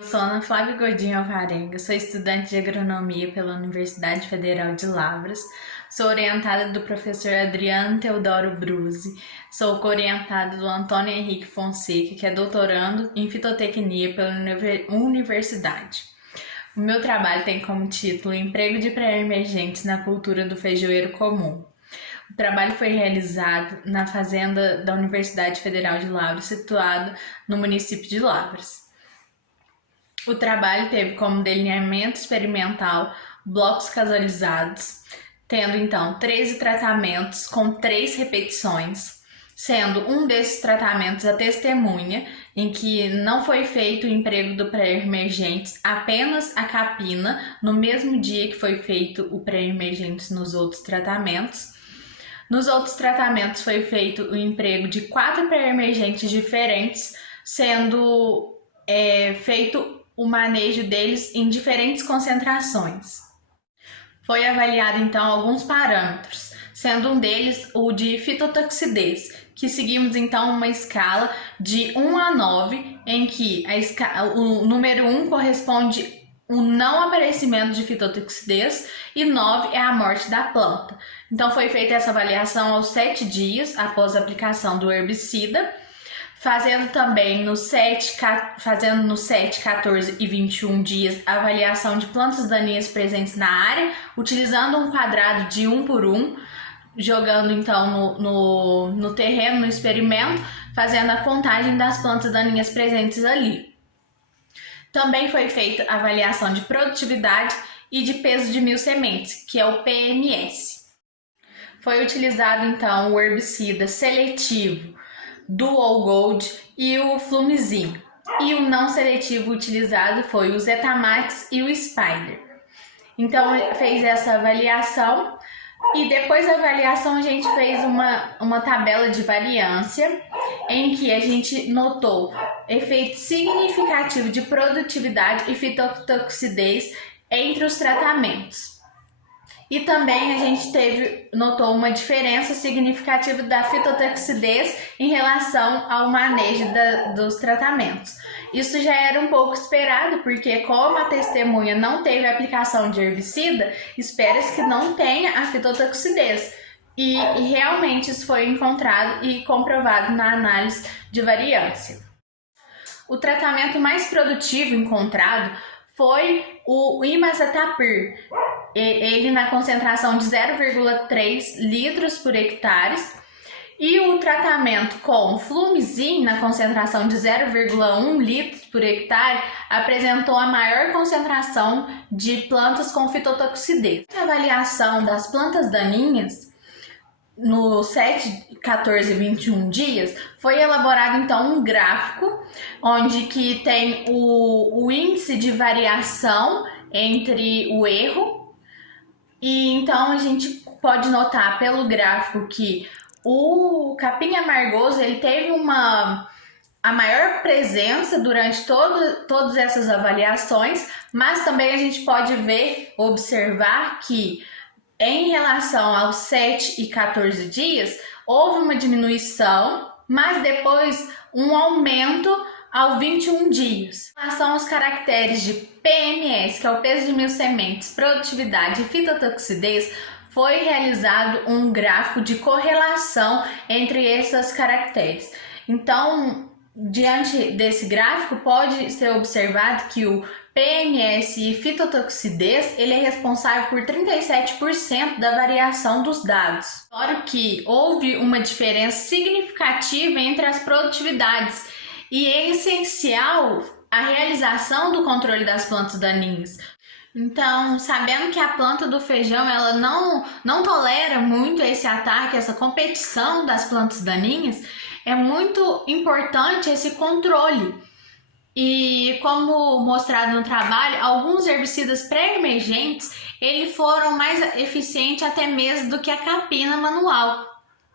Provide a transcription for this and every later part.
Sou Ana Flávia Godinho Alvarenga, sou estudante de agronomia pela Universidade Federal de Lavras, sou orientada do professor Adriano Teodoro Bruzzi, sou co-orientada do Antônio Henrique Fonseca, que é doutorando em fitotecnia pela universidade. O meu trabalho tem como título Emprego de pré-emergentes na cultura do feijoeiro comum. O trabalho foi realizado na fazenda da Universidade Federal de Lavras, situada no município de Lavras. O trabalho teve como delineamento experimental blocos casalizados, tendo então 13 tratamentos com 3 repetições, sendo um desses tratamentos a testemunha, em que não foi feito o emprego do pré-emergentes, apenas a capina, no mesmo dia que foi feito o pré-emergentes nos outros tratamentos. Nos outros tratamentos foi feito o emprego de 4 pré-emergentes diferentes, sendo feito o manejo deles em diferentes concentrações. Foi avaliado então alguns parâmetros, sendo um deles o de fitotoxidez, que seguimos então uma escala de 1 a 9, em que o número 1 corresponde o não aparecimento de fitotoxidez e 9 é a morte da planta. Então foi feita essa avaliação aos 7 dias após a aplicação do herbicida, fazendo também no 7, 14 e 21 dias a avaliação de plantas daninhas presentes na área, utilizando um quadrado de 1 por 1, jogando então no terreno, no experimento, fazendo a contagem das plantas daninhas presentes ali. Também foi feita a avaliação de produtividade e de peso de mil sementes, que é o PMS. Foi utilizado então o herbicida seletivo Dual Gold e o Flumizin. E o não seletivo utilizado foi o Zetamax e o Spider. Então fez essa avaliação e depois da avaliação a gente fez uma tabela de variância em que a gente notou efeito significativo de produtividade e fitotoxidez entre os tratamentos. E também a gente notou uma diferença significativa da fitotoxidez em relação ao manejo dos tratamentos. Isso já era um pouco esperado, porque como a testemunha não teve aplicação de herbicida, espera-se que não tenha a fitotoxidez. E realmente isso foi encontrado e comprovado na análise de variância. O tratamento mais produtivo encontrado foi o Imazethapyr, ele na concentração de 0,3 litros por hectare, e o tratamento com Flumizin na concentração de 0,1 litros por hectare apresentou a maior concentração de plantas com fitotoxidez. A avaliação das plantas daninhas no 7, 14 e 21 dias, foi elaborado então um gráfico onde que tem o índice de variação entre o erro, e então a gente pode notar pelo gráfico que o capim amargoso ele teve a maior presença durante todas essas avaliações, mas também a gente pode observar que em relação aos 7 e 14 dias, houve uma diminuição, mas depois um aumento aos 21 dias. Em relação aos caracteres de PMS, que é o peso de mil sementes, produtividade e fitotoxidez, foi realizado um gráfico de correlação entre esses caracteres. Então, diante desse gráfico, pode ser observado que o PMS e fitotoxidez ele é responsável por 37% da variação dos dados. Claro que houve uma diferença significativa entre as produtividades e é essencial a realização do controle das plantas daninhas. Então, sabendo que a planta do feijão ela não tolera muito esse ataque, essa competição das plantas daninhas, é muito importante esse controle. E como mostrado no trabalho, alguns herbicidas pré-emergentes eles foram mais eficientes até mesmo do que a capina manual.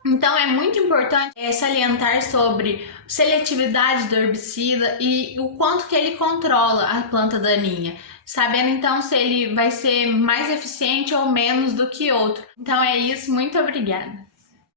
Então é muito importante salientar sobre seletividade do herbicida e o quanto que ele controla a planta daninha, sabendo então se ele vai ser mais eficiente ou menos do que outro. Então é isso, muito obrigada.